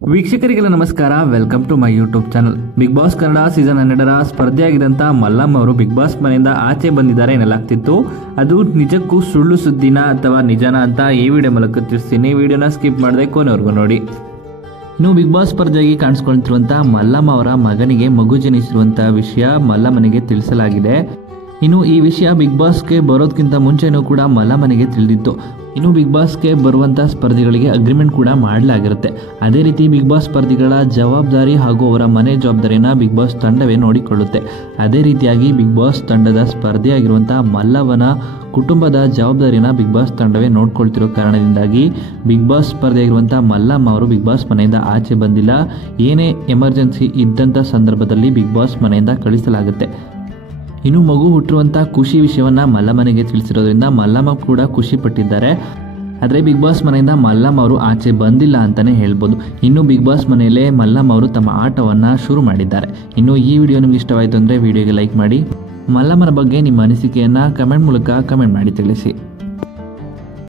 ವೀಕ್ಷಕರಿಗೆಲ್ಲ ನಮಸ್ಕಾರ. Welcome to my YouTube channel. Bigg Boss Kannada season 12ರ ಸ್ಪರ್ಧೆಯಾಗಿದ್ದಂಥ ಮಲ್ಲಮ್ಮ ಅವರು ಬಿಗ್ ಬಾಸ್ ಮನೆಯಿಂದ ಆಚೆ ಬಂದಿದ್ದಾರೆ ಎನ್ನಲಾಗ್ತಿತ್ತು. ಅದು ನಿಜಕ್ಕೂ ಸುಳ್ಳು ಸುದ್ದಿನ ಅಥವಾ ನಿಜನ ಅಂತ ಈ ವಿಡಿಯೋ ಮೂಲಕ ತಿಳಿಸ್ತೀನಿ. ವಿಡಿಯೋನ ಸ್ಕಿಪ್ ಮಾಡದೆ ಕೊನೆವರೆಗೂ ನೋಡಿ. ಇನ್ನು ಬಿಗ್ ಬಾಸ್ ಸ್ಪರ್ಧೆಯಾಗಿ ಕಾಣಿಸ್ಕೊಳ್ತಿರುವಂಥ ಮಲ್ಲಮ್ಮ ಅವರ ಮಗನಿಗೆ ಮಗು ಜನಿಸಿರುವಂಥ ವಿಷಯ ಮಲ್ಲಮ್ಮನಿಗೆ ತಿಳಿಸಲಾಗಿದೆ. ಇನ್ನು ಈ ವಿಷಯ ಬಿಗ್ ಬಾಸ್ಗೆ ಬರೋದಕ್ಕಿಂತ ಮುಂಚೆನೂ ಕೂಡ ಮಲ್ಲಮ್ಮನಿಗೆ ತಿಳಿದಿತ್ತು. ಇನ್ನು ಬಿಗ್ ಬಾಸ್ಗೆ ಬರುವಂಥ ಸ್ಪರ್ಧಿಗಳಿಗೆ ಅಗ್ರಿಮೆಂಟ್ ಕೂಡ ಮಾಡಲಾಗಿರುತ್ತೆ. ಅದೇ ರೀತಿ ಬಿಗ್ ಬಾಸ್ ಸ್ಪರ್ಧಿಗಳ ಜವಾಬ್ದಾರಿ ಹಾಗೂ ಅವರ ಮನೆ ಜವಾಬ್ದಾರಿನ ಬಿಗ್ ಬಾಸ್ ತಂಡವೇ ನೋಡಿಕೊಳ್ಳುತ್ತೆ. ಅದೇ ರೀತಿಯಾಗಿ ಬಿಗ್ ಬಾಸ್ ತಂಡದ ಸ್ಪರ್ಧೆಯಾಗಿರುವಂಥ ಮಲ್ಲವನ ಕುಟುಂಬದ ಜವಾಬ್ದಾರಿನ ಬಿಗ್ ಬಾಸ್ ತಂಡವೇ ನೋಡ್ಕೊಳ್ತಿರೋ ಕಾರಣದಿಂದಾಗಿ ಬಿಗ್ ಬಾಸ್ ಸ್ಪರ್ಧೆಯಾಗಿರುವಂಥ ಮಲ್ಲಮ್ಮ ಅವರು ಬಿಗ್ ಬಾಸ್ ಮನೆಯಿಂದ ಆಚೆ ಬಂದಿಲ್ಲ. ಏನೇ ಎಮರ್ಜೆನ್ಸಿ ಇದ್ದಂಥ ಸಂದರ್ಭದಲ್ಲಿ ಬಿಗ್ ಬಾಸ್ ಮನೆಯಿಂದ ಕಳಿಸಲಾಗುತ್ತೆ. ಇನ್ನು ಮಗು ಹುಟ್ಟಿರುವಂಥ ಖುಷಿ ವಿಷಯವನ್ನು ಮಲ್ಲಮ್ಮನಿಗೆ ತಿಳಿಸಿರೋದ್ರಿಂದ ಮಲ್ಲಮ್ಮ ಕೂಡ ಖುಷಿ ಪಟ್ಟಿದ್ದಾರೆ. ಆದರೆ ಬಿಗ್ ಬಾಸ್ ಮನೆಯಿಂದ ಮಲ್ಲಮ್ಮ ಅವರು ಆಚೆ ಬಂದಿಲ್ಲ ಅಂತಲೇ ಹೇಳ್ಬೋದು. ಇನ್ನು ಬಿಗ್ ಬಾಸ್ ಮನೆಯಲ್ಲೇ ಮಲ್ಲಮ್ಮ ಅವರು ತಮ್ಮ ಆಟವನ್ನು ಶುರು ಮಾಡಿದ್ದಾರೆ. ಇನ್ನು ಈ ವಿಡಿಯೋ ನಿಮ್ಗೆ ಇಷ್ಟವಾಯಿತು ಅಂದರೆ ವಿಡಿಯೋಗೆ ಲೈಕ್ ಮಾಡಿ. ಮಲ್ಲಮ್ಮನ ಬಗ್ಗೆ ನಿಮ್ಮ ಅನಿಸಿಕೆಯನ್ನು ಕಮೆಂಟ್ ಮೂಲಕ ಕಮೆಂಟ್ ಮಾಡಿ ತಿಳಿಸಿ.